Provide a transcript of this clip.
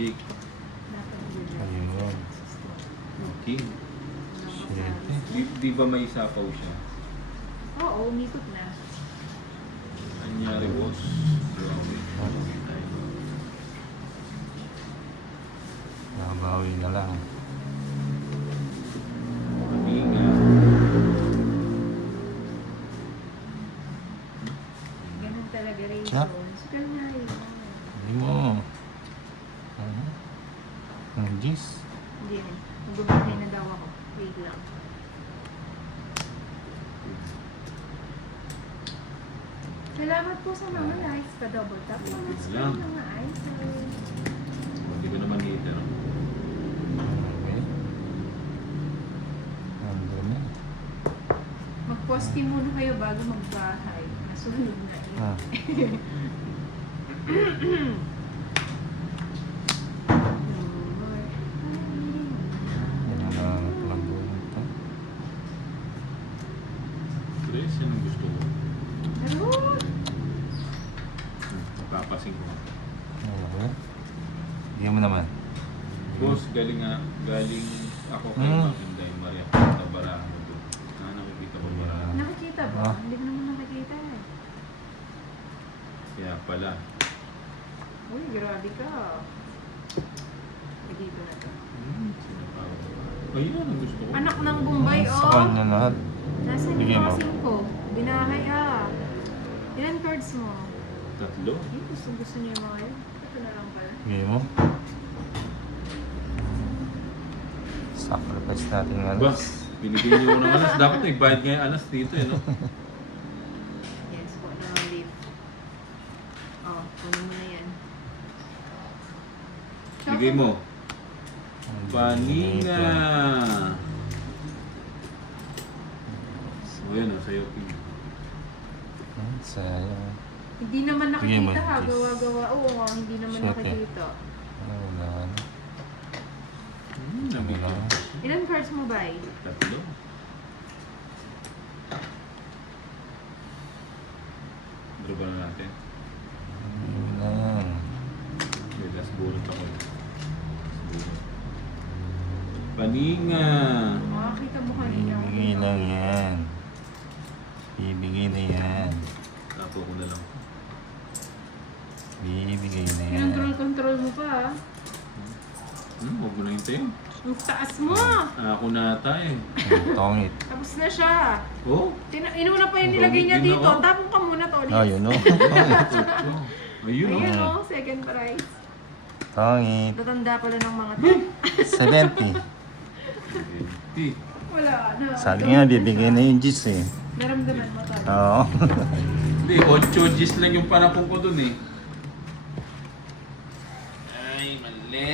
Magic. Ayun. King. Di ba may sapaw siya? Oo, umikot na. Anyari boss. Grabe. Nakabawi na lang. Paninga. Ganun talaga rin. Siya? Sukal na yun. Hindi mo. Ang Diyos. Hindi rin. Magbabahay na daw ako. Wait lang. Salamat po sa mga likes pa double tap. Mga screen mga eyes. Hindi ko naman heater. Okay. Nandun na. Mag-posting muna kayo bago magbahay. Nasunog na yun. Ah. Hinahanap lang po ito. Chris, yan ang gusto ko. Ano? Magpapasing ko. Okay. Bigyan mo naman. Boss, galing ako kay Ma'am Inday Maria. Tabarahan mo doon. Nakikita ko barahan. Nakikita ba? Ah. Hindi ko naman nakikita eh. Kaya pala. Uy, grabe ka. Dito na to. Sinapaw. Ayun ang gusto ko. Anak ng Bombay, Sa oh. kanya lahat. Nasaan Bigay yung mo. mga 5? Binahay ah. Ilan cards mo? 3. Gusto niyo yung mga yun. Ito na lang pala. Bigyan mo. Sacrifice natin nga. Ba, binigyan niyo ko ng anas. Dapat may bayad nga yung anas dito eh, no? Yes po, na-leave. Oh, kunin mo na yan. Bigay mo. Paninga. O yan o, sa'yo. Sayang. Hindi naman Bigay mo, nakikita ha, Jess. gawa-gawa. Oo nga, hindi naman Shit, eh. nakikita. Wala na. Nabigyan. Ilan cards mo ba? 3. Draw ba na natin? Yun na yan. Okay, last bullet ako. Last bullet. Paninga. Makakita mo kanina. Bibigay lang yan. Bibigay na yan. Tapo ko na lang. Bibigay na yan. Control mo pa ah. Huwag mo na hintayin. Ang taas mo! Ako na tayo. Tongit. Tapos na siya. Oh? Inuna pa yung nilagay niya Hindi na, dito. oh. Tapon ka muna to ulit. Oh, yun o. Ayun o. Ayun o, second prize. Tongit. Tatanda pala ng mga to. 70. Wala na. Sabi nga, bibigay na yung Diyos eh. Naramdaman mo tayo. Oo. Hindi, 8 Gs lang yung panapong ko dun eh.